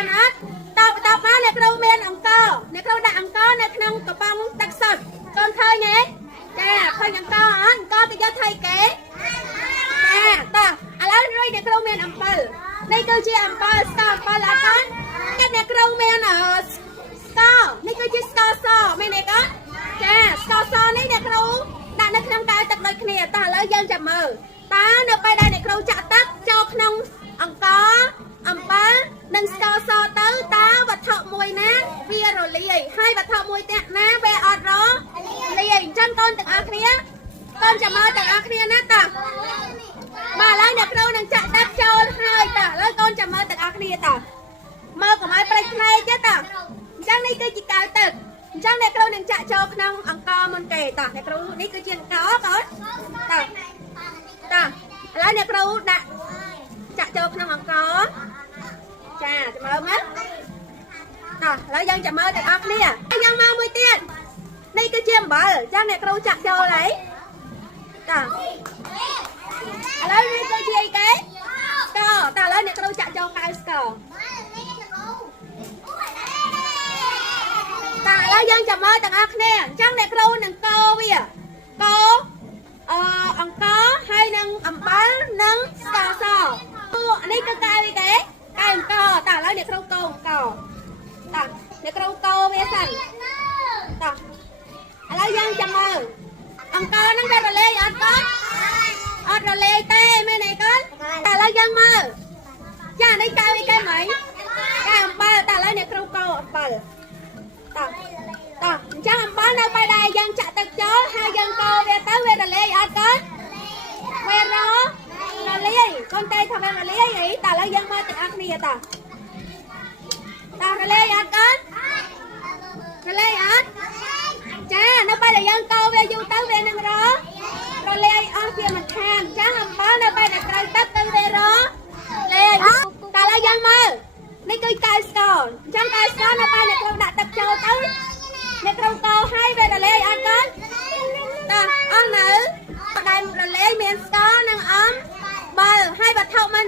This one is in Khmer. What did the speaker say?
ចាំអត់តបមកអ្នកគ្រូមានអង្គអ្នកគ្រូដាក់អង្គនៅក្នុងកំប៉ុងទឹកសុទ្ធកូនឃើញទេចាឃើញអង្គអត់អង្គទៅយកថៃគេចាតោះឥឡូវរួយអ្នកគ្រូមានអំបិលនេះគឺជាអំបិលស្ករអំបិលអត់ទេអ្នកគ្រូមានស្ករនេះគឺជាស្ករសមែនទេកូនចាស្ករសនេះអ្នកគ្រូដាក់នៅក្នុងកែវទឹកដូចគ្នាតោះឥឡូវយើងចាំមើលតើនៅពេលដែលអ្នកគ្រូចាក់ទឹកចូលក្នុងអង្គអំបិលនិងស្ករសទៅតើវត្ថុមួយណាវារលាយហើយវត្ថុមួយទៀតណាវាអត់រលាយអញ្ចឹងកូនទាំងអស់គ្នាកូនចាំមើលទាំងអស់គ្នាណាតើមកឥឡូវអ្នកគ្រូនឹងចាក់ទឹកចូលហើយតើឥឡូវកូនចាំមើលទាំងអស់គ្នាតើមើលកុំឲ្យប្រេចភ្នែកទេតើអញ្ចឹងនេះគឺជាកែវទឹកអញ្ចឹងអ្នកគ្រូនឹងចាក់ចូលក្នុងអង្គមុនគេតើអ្នកគ្រូនេះគឺជាអង្គកូនតើឥឡូវអ្នកគ្រូដាក់ចាក់ចូលក្នុងអង្គចាចាំមើលមើលតោះឥឡូវយើងចាំមើលទាំងអស់គ្នាយើងមកមួយទៀតនេះគឺជាអំបិលអញ្ចឹងអ្នកគ្រូចាក់ចូលហើយតោះឥឡូវនេះគឺជាអីគេស្ករតើឥឡូវអ្នកគ្រូចាក់ចូលកៅស្ករតើឥឡូវយើងចាំមើលទាំងអស់គ្នាអញ្ចឹងអ្នកគ្រូនឹងកូរវាកូរអង្គហើយនឹងអំបិលនិងស្ករសនេះគឺកៅអីគេកៅអង្គតើឥឡូវអ្នកគ្រូកូរអង្គតើអ្នកគ្រូកូរវាសិនតើឥឡូវយើងចាំមើលអង្គហ្នឹងវារលាយអត់កូនអត់រលាយទេមែនទេកូនតើឥឡូវយើងមើលចានេះកៅអីគេមិញកៅអំបិលតើឥឡូវអ្នកគ្រូកូរអំបិលតើអញ្ចឹងអំបិលនៅពេលដែលយើងចាក់ទឹកចូលហើយយើងកូរវាទៅវារលាយអត់កូនវារលាយកូនតែថាវារលាយអីតើឥឡូវយើងមើលទាំងអស់គ្នាតើរលាយអត់កូនរលាយអត់ចានៅពេលដែលយើងកូរវាយូរទៅវានឹងរលាយអស់វាមិនខានអញ្ចឹងអំបិលនៅពេលដែលត្រូវទឹកទៅវារលាយតើឥឡូវយើងមើលនេះគឺកៅស្ករអញ្ចឹងកៅស្ករនៅពេលអ្នកគ្រូដាក់ទឹកចូលទៅអ្នកគ្រូកូរហើយវារលាយអត់កូនតើអស់នៅដែលរលាយមានស្ករនិងអំបិលហើយវត្ថុមិន